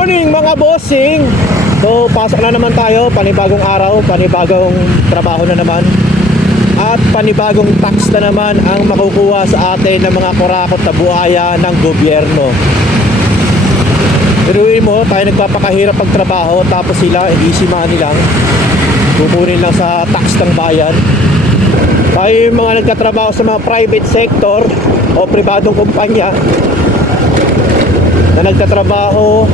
morning mga bossing. So pasok na naman tayo, panibagong araw, panibagong trabaho na naman. At panibagong tax na naman ang makukuha sa atin ng mga kurakot na buhaya ng gobyerno. Piruin mo, tayo nagpapakahirap pagtrabaho, tapos sila, easy money lang, kukunin lang sa tax ng bayan. Tayo yung mga nagkatrabaho sa mga private sector o pribadong kumpanya na nagtatrabaho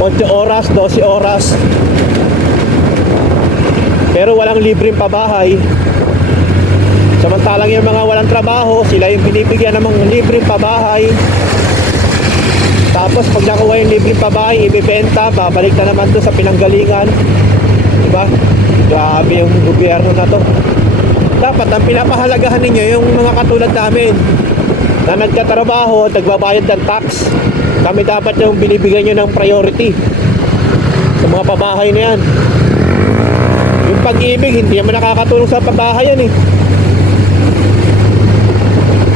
8 oras, 12 oras, pero walang libreng pabahay. Samantalang yung mga walang trabaho, sila yung binibigyan ng mga libreng pabahay. Tapos pag nakuha yung libreng pabahay, ibibenta, babalik na naman doon sa pinanggalingan. Diba? Grabe yung gobyerno na to. Dapat ang pinapahalagahan ninyo yung mga katulad namin na nagtatrabaho at nagbabayad ng tax. Kami dapat yung binibigyan nyo ng priority sa mga pabahay na yan. Yung pag-ibig, hindi naman nakakatulong sa pabahay yan eh.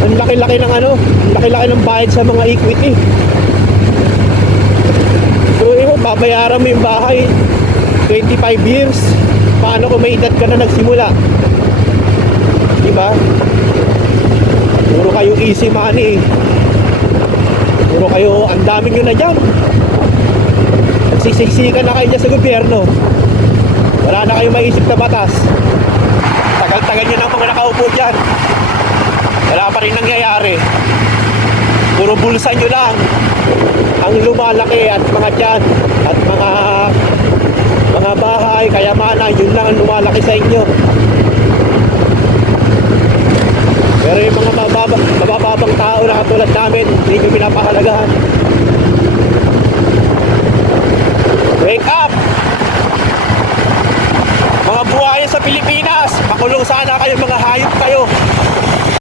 Ang laki-laki ng ang laki-laki ng bayad sa mga equity. So mo, babayaran mo yung bahay 25 years. Paano kung may edad ka na nagsimula? Diba? Puro kayo easy money. Puro kayo, ang dami nyo na dyan. Nagsisiksikan na kayo dyan sa gobyerno. Wala na kayong maisip na batas. Tagal-tagal nyo na mga nakaupo dyan. Wala pa rin nangyayari. Puro bulsa nyo lang ang lumalaki at mga dyan at mga bahay, kayamanan, yun lang ang lumalaki sa inyo. Pero yung mga mabababang tao na katulad namin, hindi nyo pinapahalagahan. Wake up! Mga buhaya sa Pilipinas, makulong sana kayo, mga hayop kayo.